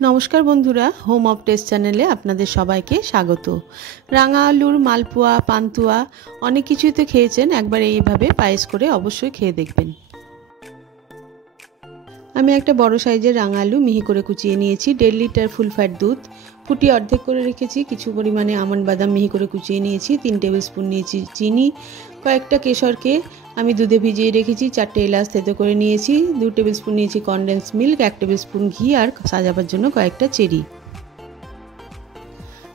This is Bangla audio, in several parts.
নমস্কার বন্ধুরা, হোম অফ টেস্ট চ্যানেলে আপনাদের সবাইকে স্বাগত। রাঙা আলুর মালপোয়া, পান্তুয়া অনেক কিছুই তো খেয়েছেন, একবার এইভাবে পায়েস করে অবশ্যই খেয়ে দেখবেন। আমি একটা বড় সাইজের রাঙা আলু মিহি করে কুচিয়ে নিয়েছি। 1.5 লিটার ফুল ফ্যাট দুধ ফুটিয়ে অর্ধেক করে রেখেছি। কিছু পরিমাণে আমন্ড বাদাম মিহি করে কুচিয়ে নিয়েছি। 3 টেবিল স্পুন নিয়েছি চিনি। কয়েকটা কেশরকে আমি দুধে ভিজিয়ে রেখেছি। 4টে এলাচ থেতো করে নিয়েছি। 2 টেবিল স্পুন নিয়েছি কনডেন্স মিল্ক, 1 টেবিল স্পুন ঘি আর সাজাবার জন্য কয়েকটা চেরি।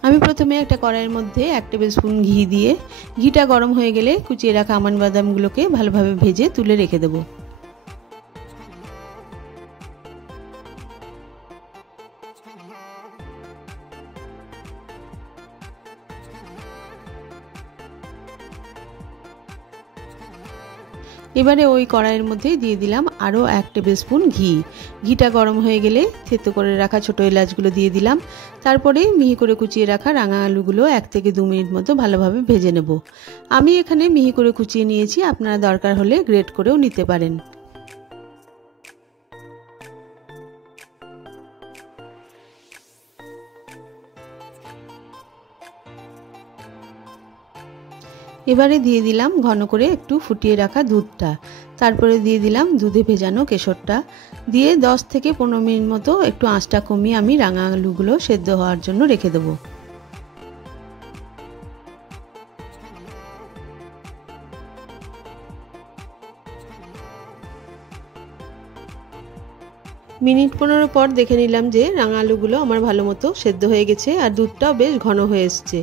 আমি প্রথমে একটা কড়াইয়ের মধ্যে 1 টেবিল স্পুন ঘি দিয়ে ঘিটা গরম হয়ে গেলে কুচিয়ে রাখা আমন্ড বাদামগুলোকে ভালোভাবে ভেজে তুলে রেখে দেবো। এবারে ওই কড়াইয়ের মধ্যে দিয়ে দিলাম আরও 1 টেবিল স্পুন ঘি। ঘিটা গরম হয়ে গেলে থেতো করে রাখা ছোটো এলাচগুলো দিয়ে দিলাম। তারপরে মিহি করে কুচিয়ে রাখা রাঙা আলুগুলো 1 থেকে 2 মিনিট মতো ভালোভাবে ভেজে নেব। আমি এখানে মিহি করে কুচিয়ে নিয়েছি, আপনারা দরকার হলে গ্রেট করেও নিতে পারেন। এবারে দিয়ে দিলাম ঘন করে একটু ফুটিয়ে রাখা দুধটা। তারপরে দিয়ে দিলাম দুধে ভেজানো কেশরটা দিয়ে 10 থেকে 15 মিনিট মতো একটু আঁচটা কমিয়ে আমি রাঙা আলুগুলো সেদ্ধ হওয়ার জন্য রেখে দেবো। মিনিট 15 পর দেখে নিলাম যে রাঙা আলুগুলো আমার ভালো মতো সেদ্ধ হয়ে গেছে আর দুধটাও বেশ ঘন হয়ে এসছে।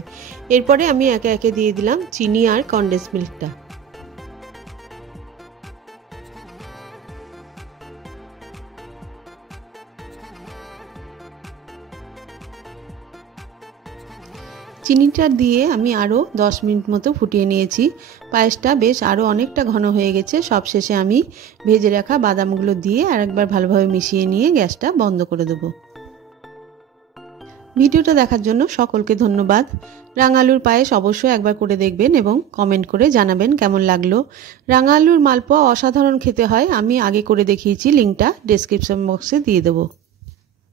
এরপরে আমি একে একে দিয়ে দিলাম চিনি আর কনডেন্স মিল্কটা। চিনিটা দিয়ে আমি আরও 10 মিনিট মতো ফুটিয়ে নিয়েছি। পায়েসটা বেশ আরও অনেকটা ঘন হয়ে গেছে। সবশেষে আমি ভেজে রাখা বাদামগুলো দিয়ে আরেকবার ভালোভাবে মিশিয়ে নিয়ে গ্যাসটা বন্ধ করে দেবো। ভিডিওটা দেখার জন্য সকলকে ধন্যবাদ। রাঙা আলুর পায়েস অবশ্যই একবার করে দেখবেন এবং কমেন্ট করে জানাবেন কেমন লাগলো। রাঙা আলুর মালপোয়া অসাধারণ খেতে হয়, আমি আগে করে দেখিয়েছি, লিঙ্কটা ডেসক্রিপশন বক্সে দিয়ে দেবো।